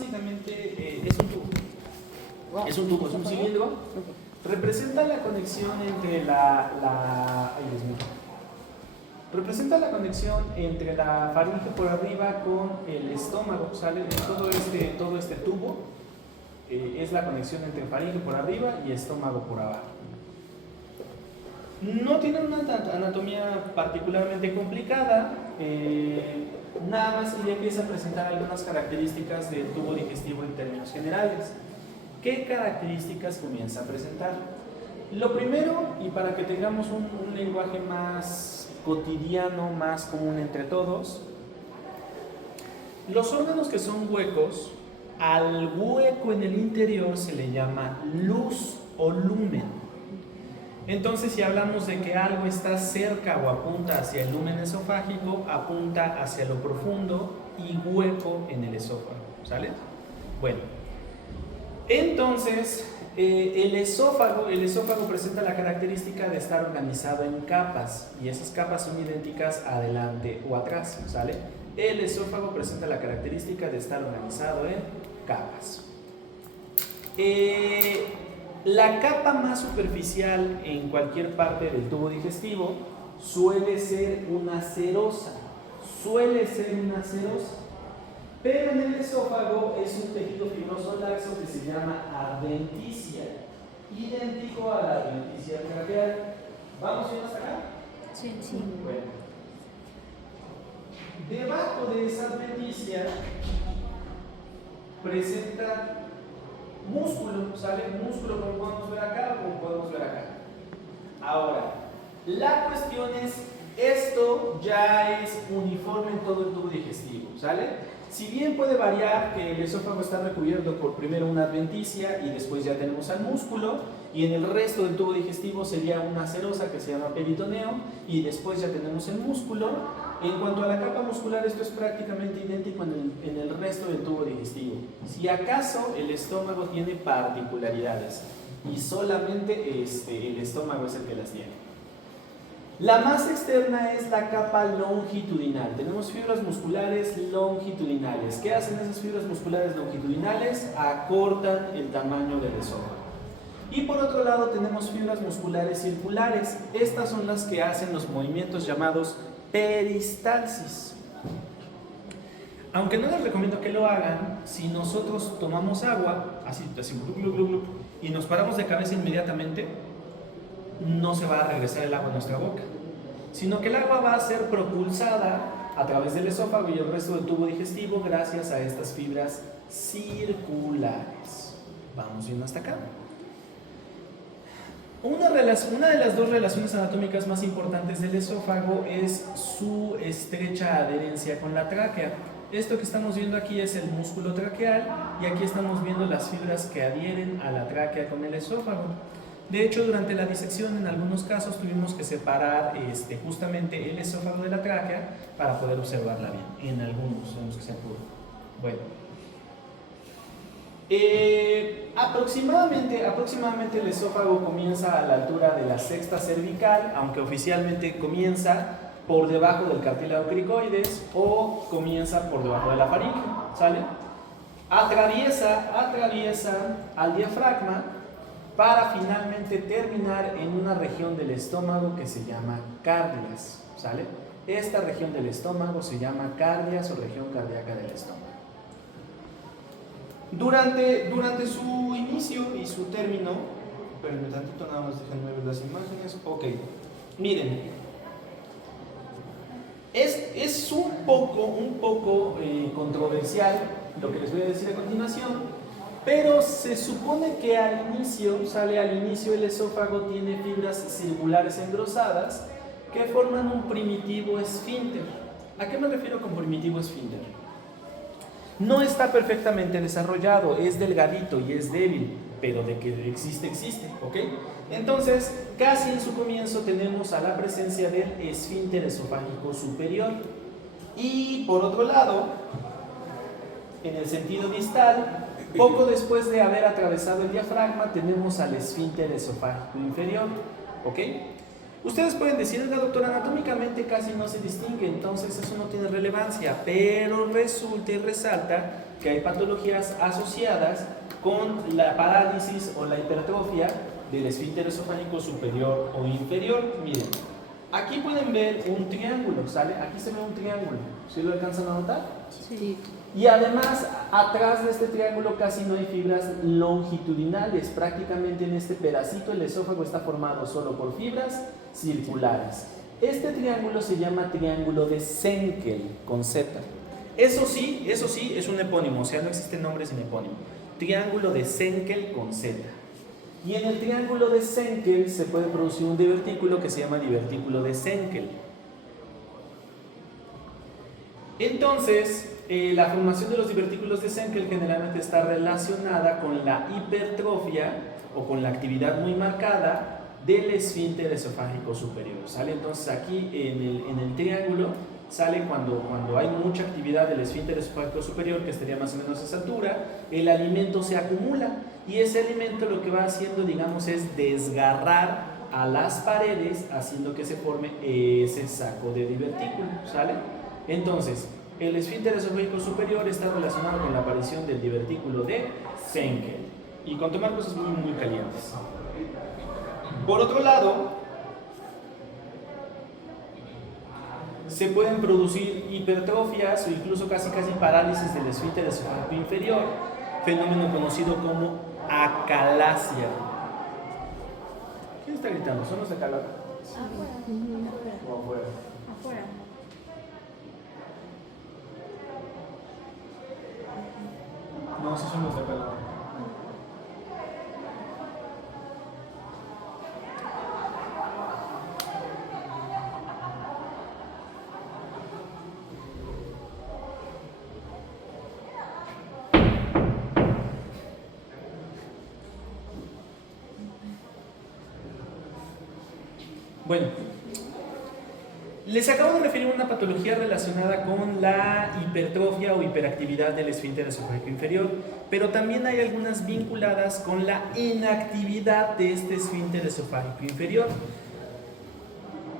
básicamente es un tubo. Es un tubo, es un cilindro. Representa la conexión entre ay, Dios mío. Representa la conexión entre la faringe por arriba con el estómago, ¿sale? Todo este tubo es la conexión entre faringe por arriba y estómago por abajo. No tiene una anatomía particularmente complicada, nada más que ya empieza a presentar algunas características del tubo digestivo en términos generales. ¿Qué características comienza a presentar? Lo primero, y para que tengamos un lenguaje más cotidiano, más común entre todos, los órganos que son huecos, al hueco en el interior se le llama luz o lumen. Entonces, si hablamos de que algo está cerca o apunta hacia el lumen esofágico, apunta hacia lo profundo y hueco en el esófago, ¿sale? Bueno, entonces el esófago presenta la característica de estar organizado en capas, y esas capas son idénticas adelante o atrás, ¿sale? El esófago presenta la característica de estar organizado en capas. La capa más superficial en cualquier parte del tubo digestivo suele ser una serosa, pero en el esófago es un tejido fibroso laxo que se llama adventicia, idéntico a la adventicia traqueal. ¿Vamos bien hasta acá? Sí. Bueno. Debajo de esa adventicia presenta músculo, ¿sale? Músculo como podemos ver acá o como podemos ver acá. Ahora, la cuestión es, esto ya es uniforme en todo el tubo digestivo, ¿sale? Si bien puede variar que el esófago está recubierto por primero una adventicia y después ya tenemos al músculo, y en el resto del tubo digestivo sería una serosa que se llama peritoneo y después ya tenemos el músculo. En cuanto a la capa muscular, esto es prácticamente idéntico en el resto del tubo digestivo. Si acaso el estómago tiene particularidades y solamente el estómago es el que las tiene. La más externa es la capa longitudinal. Tenemos fibras musculares longitudinales. ¿Qué hacen esas fibras musculares longitudinales? Acortan el tamaño del esófago. Y por otro lado tenemos fibras musculares circulares. Estas son las que hacen los movimientos llamados peristalsis. Aunque no les recomiendo que lo hagan, si nosotros tomamos agua, así gluc, gluc, gluc, y nos paramos de cabeza inmediatamente, no se va a regresar el agua a nuestra boca, sino que el agua va a ser propulsada a través del esófago y el resto del tubo digestivo gracias a estas fibras circulares. Vamos viendo hasta acá. Una de las dos relaciones anatómicas más importantes del esófago es su estrecha adherencia con la tráquea. Esto que estamos viendo aquí es el músculo traqueal y aquí estamos viendo las fibras que adhieren a la tráquea con el esófago. De hecho, durante la disección en algunos casos tuvimos que separar justamente el esófago de la tráquea para poder observarla bien. En algunos, en los que se pudo. Bueno. Aproximadamente el esófago comienza a la altura de la sexta cervical, aunque oficialmente comienza por debajo del cartílago cricoides o comienza por debajo de la faringe, ¿sale? Atraviesa al diafragma para finalmente terminar en una región del estómago que se llama cardias, ¿sale? Esta región del estómago se llama cardias o región cardíaca del estómago. Durante su inicio y su término, espérenme tantito, nada más déjenme ver las imágenes. Ok, miren, es un poco controversial lo que les voy a decir a continuación, pero se supone que al inicio el esófago tiene fibras circulares engrosadas que forman un primitivo esfínter. ¿A qué me refiero con primitivo esfínter? No está perfectamente desarrollado, es delgadito y es débil, pero de que existe, ¿ok? Entonces, casi en su comienzo tenemos a la presencia del esfínter esofágico superior. Y por otro lado, en el sentido distal, poco después de haber atravesado el diafragma, tenemos al esfínter esofágico inferior, ¿ok? Ustedes pueden decir, doctor, anatómicamente casi no se distingue, entonces eso no tiene relevancia, pero resulta y resalta que hay patologías asociadas con la parálisis o la hipertrofia del esfínter esofágico superior o inferior. Miren, aquí pueden ver un triángulo, ¿sale? Aquí se ve un triángulo, ¿sí lo alcanzan a notar? Sí. Y además, atrás de este triángulo casi no hay fibras longitudinales. Prácticamente en este pedacito el esófago está formado solo por fibras circulares. Este triángulo se llama triángulo de Senkel, con Z. Eso sí, es un epónimo, o sea, no existe nombre sin epónimo. Triángulo de Senkel con Z. Y en el triángulo de Senkel se puede producir un divertículo que se llama divertículo de Senkel. Entonces, la formación de los divertículos de Senkel generalmente está relacionada con la hipertrofia o con la actividad muy marcada del esfínter esofágico superior, ¿sale? Entonces aquí en el triángulo sale cuando hay mucha actividad del esfínter esofágico superior, que estaría más o menos a esa altura, el alimento se acumula y ese alimento lo que va haciendo, digamos, es desgarrar a las paredes, haciendo que se forme ese saco de divertículo, ¿sale? Entonces, el esfínter esofágico superior está relacionado con la aparición del divertículo de Senkel y con tomar cosas muy, muy calientes. Por otro lado, se pueden producir hipertrofias o incluso casi parálisis del esfínter esofágico inferior, fenómeno conocido como acalasia. ¿Quién está gritando? ¿Son los de acá? Afuera. ¿O afuera? Afuera. No, sí son los de acá. Bueno, les acabo de referir una patología relacionada con la hipertrofia o hiperactividad del esfínter esofágico inferior, pero también hay algunas vinculadas con la inactividad de este esfínter esofágico inferior.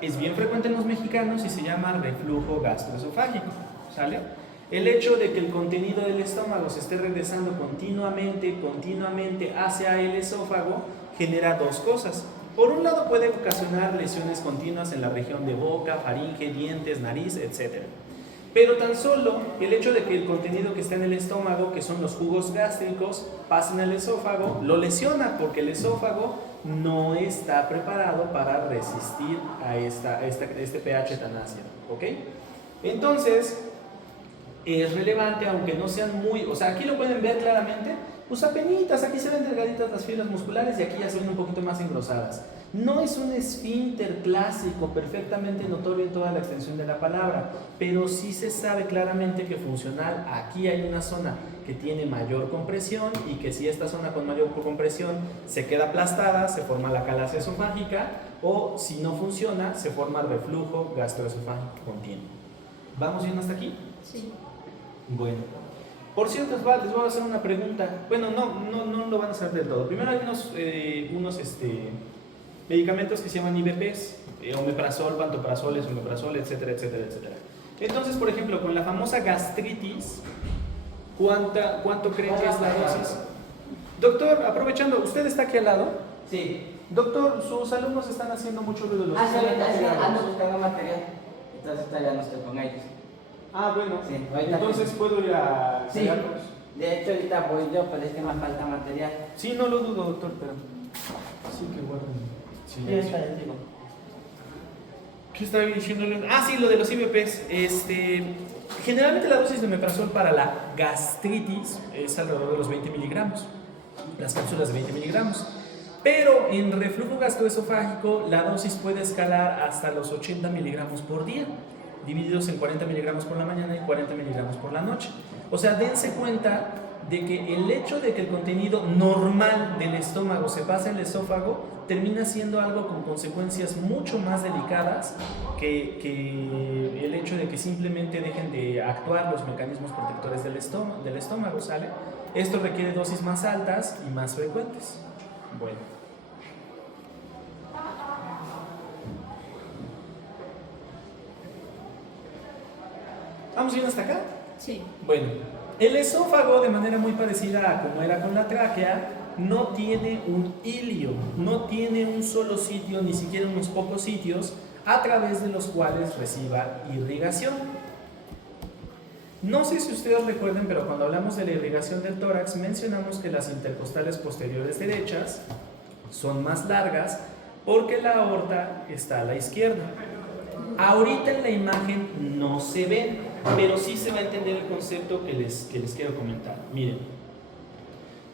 Es bien frecuente en los mexicanos y se llama reflujo gastroesofágico, ¿sale? El hecho de que el contenido del estómago se esté regresando continuamente hacia el esófago genera dos cosas. Por un lado puede ocasionar lesiones continuas en la región de boca, faringe, dientes, nariz, etc. Pero tan solo el hecho de que el contenido que está en el estómago, que son los jugos gástricos, pasen al esófago, lo lesiona porque el esófago no está preparado para resistir a este pH tan ácido, ¿ok? Entonces, es relevante, aunque no sean muy, o sea, aquí lo pueden ver claramente, pues apenitas, aquí se ven delgaditas las fibras musculares y aquí ya se ven un poquito más engrosadas. No es un esfínter clásico perfectamente notorio en toda la extensión de la palabra, pero sí se sabe claramente que funcional, aquí hay una zona que tiene mayor compresión y que si esta zona con mayor compresión se queda aplastada, se forma la acalasia esofágica, o si no funciona, se forma reflujo gastroesofágico continuo. ¿Vamos bien hasta aquí? Sí. Bueno, por cierto, les voy a hacer una pregunta. Bueno, no lo van a hacer del todo. Primero hay unos medicamentos que se llaman IVPs, omeprazol, pantoprazol, esomeprazol, etcétera, etcétera, etcétera. Entonces, por ejemplo, con la famosa gastritis, ¿cuánto creen que es la dosis? Doctor, aprovechando, ¿usted está aquí al lado? Sí. Doctor, sus alumnos están haciendo mucho ruido. Los Sí, ando buscando material. Entonces todavía no estoy con ellos. Ah, bueno. Sí, ahorita Entonces, ¿puedo ir a sí. cuidarlos? De hecho, ahorita voy yo, pero es que me falta material. Sí, no lo dudo, doctor, pero sí que guarden. Sí, está bien, digo. ¿Qué estaba diciéndole? Ah, sí, lo de los IVPs. Generalmente la dosis de omeprazol para la gastritis es alrededor de los 20 miligramos, las cápsulas de 20 miligramos. Pero en reflujo gastroesofágico la dosis puede escalar hasta los 80 miligramos por día, divididos en 40 miligramos por la mañana y 40 miligramos por la noche. O sea, dense cuenta de que el hecho de que el contenido normal del estómago se pase al esófago termina siendo algo con consecuencias mucho más delicadas que el hecho de que simplemente dejen de actuar los mecanismos protectores del estómago, ¿sale? Esto requiere dosis más altas y más frecuentes. Bueno. ¿Vamos bien hasta acá? Sí. Bueno, El esófago, de manera muy parecida a como era con la tráquea, no tiene un hilio, no tiene un solo sitio, ni siquiera unos pocos sitios a través de los cuales reciba irrigación. No sé si ustedes recuerden, pero cuando hablamos de la irrigación del tórax mencionamos que las intercostales posteriores derechas son más largas porque la aorta está a la izquierda. Ahorita en la imagen no se ven, pero sí se va a entender el concepto que les quiero comentar. Miren,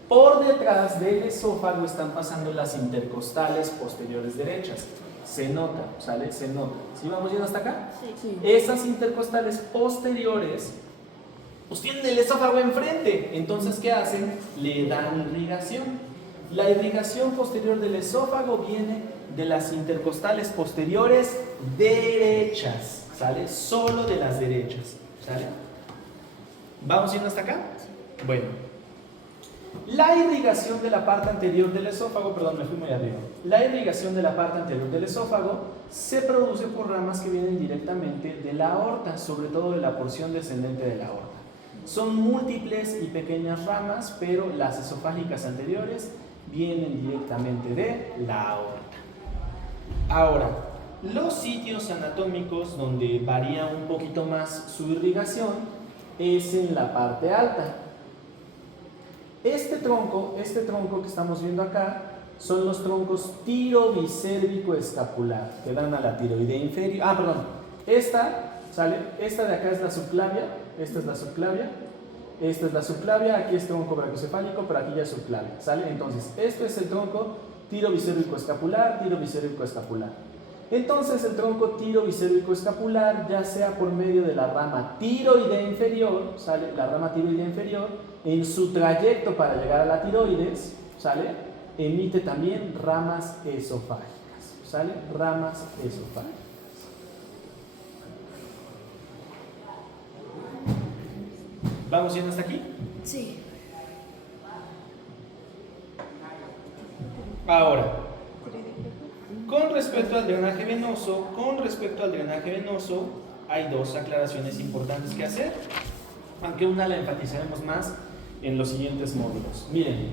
por detrás del esófago están pasando las intercostales posteriores derechas. Se nota, ¿sale? Se nota. ¿Sí vamos yendo hasta acá? Sí. Esas intercostales posteriores pues tienen el esófago enfrente. Entonces, ¿qué hacen? Le dan irrigación. La irrigación posterior del esófago viene de las intercostales posteriores derechas, ¿sale? Solo de las derechas, ¿sale? ¿Vamos yendo hasta acá? Bueno, la irrigación de la parte anterior del esófago, perdón, me fui muy arriba. La irrigación de la parte anterior del esófago se produce por ramas que vienen directamente de la aorta, sobre todo de la porción descendente de la aorta. Son múltiples y pequeñas ramas, pero las esofágicas anteriores vienen directamente de la aorta. Ahora, los sitios anatómicos donde varía un poquito más su irrigación es en la parte alta. Este tronco que estamos viendo acá son los troncos tirobicérvico-escapular que dan a la tiroidea inferior. Esta de acá es la subclavia, esta es la subclavia, esta es la subclavia, aquí es tronco brachiocefálico, pero aquí ya es subclavia, ¿sale? Entonces, esto es el tronco tirobicérvico-escapular, tirobicérvico-escapular. Entonces, el tronco tirobicérvico-escapular, ya sea por medio de la rama tiroidea inferior, ¿sale? La rama tiroidea inferior, en su trayecto para llegar a la tiroides, ¿sale? Emite también ramas esofágicas, ¿sale? Ramas esofágicas. ¿Vamos yendo hasta aquí? Sí. Ahora, con respecto al drenaje venoso, hay dos aclaraciones importantes que hacer, aunque una la enfatizaremos más en los siguientes módulos. Miren,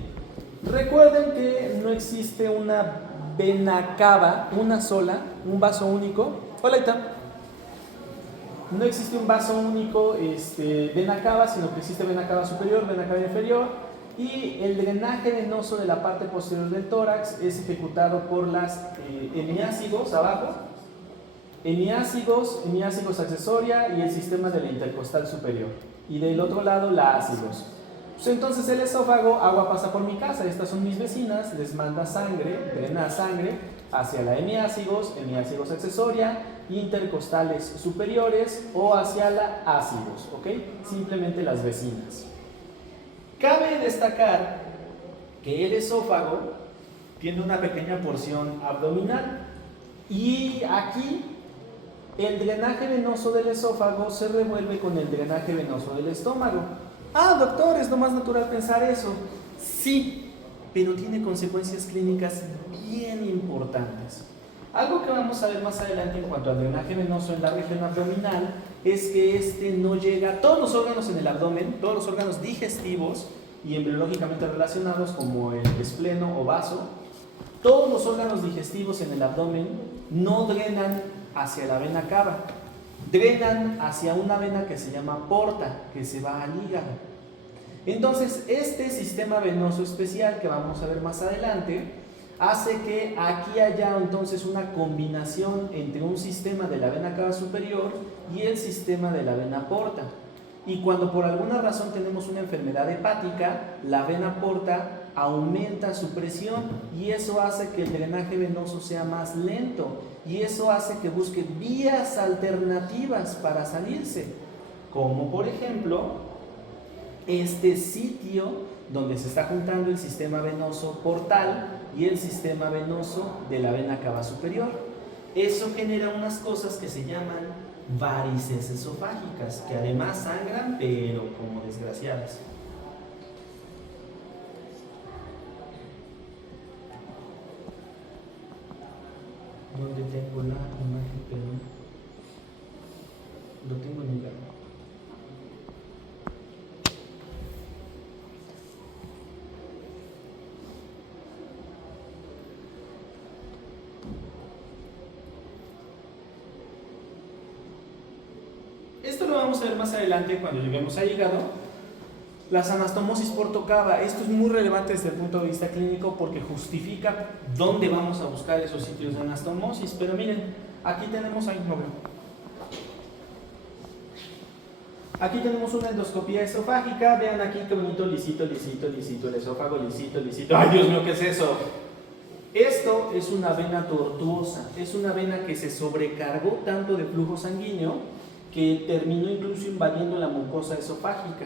recuerden que no existe una vena cava, una sola, un vaso único. Hola, Ita. No existe un vaso único vena cava, sino que existe vena cava superior, vena cava inferior, y el drenaje venoso de la parte posterior del tórax es ejecutado por las hemiácigos abajo, hemiácigos accesoria y el sistema de la intercostal superior, y del otro lado la ácigos. Pues entonces el esófago, agua pasa por mi casa, estas son mis vecinas, les manda sangre, drena sangre hacia la hemiácigos accesoria, intercostales superiores o hacia la ácigos, ¿ok? Simplemente las vecinas. Cabe destacar que el esófago tiene una pequeña porción abdominal y aquí el drenaje venoso del esófago se revuelve con el drenaje venoso del estómago. Ah, doctor, es lo más natural pensar eso. Sí, pero tiene consecuencias clínicas bien importantes. Algo que vamos a ver más adelante en cuanto al drenaje venoso en la región abdominal es que no llega a todos los órganos en el abdomen, todos los órganos digestivos y embriológicamente relacionados como el espleno o vaso. Todos los órganos digestivos en el abdomen no drenan hacia la vena cava, drenan hacia una vena que se llama porta, que se va al hígado. Entonces, este sistema venoso especial que vamos a ver más adelante hace que aquí haya entonces una combinación entre un sistema de la vena cava superior y el sistema de la vena porta. Y cuando por alguna razón tenemos una enfermedad hepática, la vena porta aumenta su presión y eso hace que el drenaje venoso sea más lento y eso hace que busque vías alternativas para salirse, como por ejemplo este sitio donde se está juntando el sistema venoso portal y el sistema venoso de la vena cava superior. Eso genera unas cosas que se llaman varices esofágicas, que además sangran, pero como desgraciadas. ¿Dónde tengo la imagen? Perdón. Lo tengo en el gráfico. Esto lo vamos a ver más adelante cuando lleguemos a hígado. Las anastomosis por tocaba. Esto es muy relevante desde el punto de vista clínico porque justifica dónde vamos a buscar esos sitios de anastomosis. Pero miren, aquí tenemos ahí, no veo. Aquí tenemos una endoscopía esofágica. Vean aquí qué bonito, lisito, lisito, lisito. El esófago, lisito, lisito. ¡Ay, Dios mío, qué es eso! Esto es una vena tortuosa. Es una vena que se sobrecargó tanto de flujo sanguíneo que terminó incluso invadiendo la mucosa esofágica.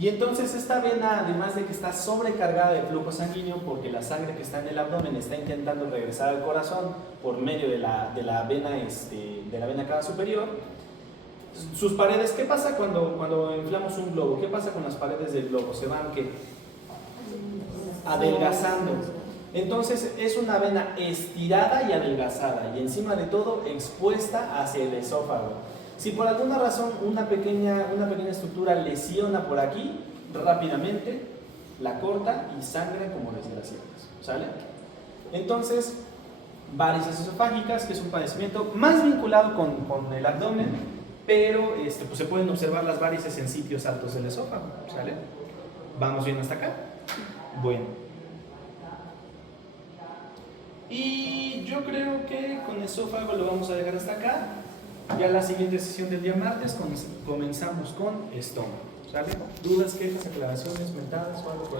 Y entonces esta vena, además de que está sobrecargada de flujo sanguíneo porque la sangre que está en el abdomen está intentando regresar al corazón por medio de la vena cava superior, sus paredes, ¿qué pasa cuando inflamos un globo? ¿Qué pasa con las paredes del globo? Se van ¿qué? Adelgazando. Entonces es una vena estirada y adelgazada y encima de todo expuesta hacia el esófago. Si por alguna razón una pequeña estructura lesiona por aquí, rápidamente la corta y sangra como desgraciadas, ¿sale? Entonces, varices esofágicas, que es un padecimiento más vinculado con el abdomen, pero pues se pueden observar las varices en sitios altos del esófago, ¿sale? ¿Vamos bien hasta acá? Bueno. Y yo creo que con esófago lo vamos a dejar hasta acá. Ya la siguiente sesión del día martes comenzamos con estómago, ¿sale? ¿Dudas, quejas, aclaraciones, mentadas o algo por